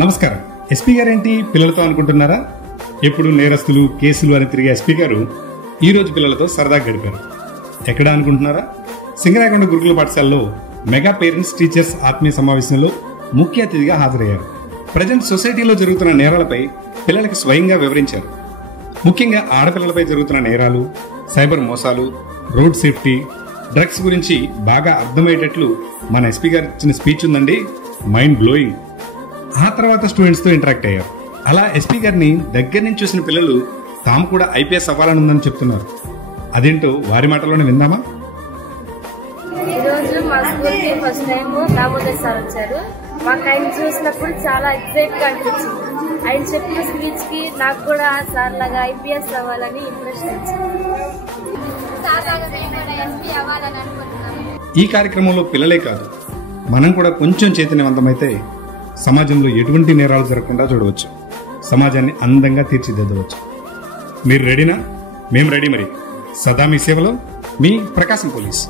నమస్కారం. ఎస్పీ గారేంటి పిల్లలతో అనుకుంటున్నారా? ఎప్పుడు నేరస్తులు కేసులు అని తిరిగే ఎస్పీ గారు ఈ రోజు పిల్లలతో సరదాగా గడిపారు. ఎక్కడ అనుకుంటున్నారా? సింగరాయకొండ గురుకుల పాఠశాలలో మెగా పేరెంట్స్ టీచర్స్ ఆత్మీయ సమావేశంలో ముఖ్య అతిథిగా హాజరయ్యారు. ప్రజెంట్ సొసైటీలో జరుగుతున్న నేరాలపై పిల్లలకు స్వయంగా వివరించారు. ముఖ్యంగా ఆడపిల్లలపై జరుగుతున్న నేరాలు, సైబర్ మోసాలు, రోడ్ సేఫ్టీ, డ్రగ్స్ గురించి బాగా అర్థమయ్యేటట్లు మన ఎస్పీ గారు ఇచ్చిన స్పీచ్ ఉందండి, మైండ్ బ్లోయింగ్. ఆ తర్వాత స్టూడెంట్స్ తో ఇంటరాక్ట్ అయ్యారు. అలా ఎస్పీ గారిని దగ్గర నుంచి చూసిన పిల్లలు తాము కూడా ఐపీఎస్ అవ్వాలని ఉందని చెప్తున్నారు. అదేంటో వారి మాటలోనే విందామా? ఈరోజు మా స్కూల్కి ఫస్ట్ టైం దామోదర్ సార్ వచ్చారు. మాకు ఆయన చూసినప్పుడు చాలా ఎక్సైట్ గా అనిపించింది. ఆయన చెప్పిన స్పీచ్ కి నాకు కూడా సార్ లాగా ఐపీఎస్ అవ్వాలని ఇంట్రెస్ట్ వచ్చింది. ఈ కార్యక్రమంలో పిల్లలే కాదు, మనం కూడా కొంచెం చైతన్యవంతమైతే సమాజంలో ఎటువంటి నేరాలు జరగకుండా చూడవచ్చు, సమాజాన్ని అందంగా తీర్చిదిద్దవచ్చు. మీరు రెడీనా? మేము రెడీ. మరి సదా మీ సేవలో మీ ప్రకాశం పోలీస్.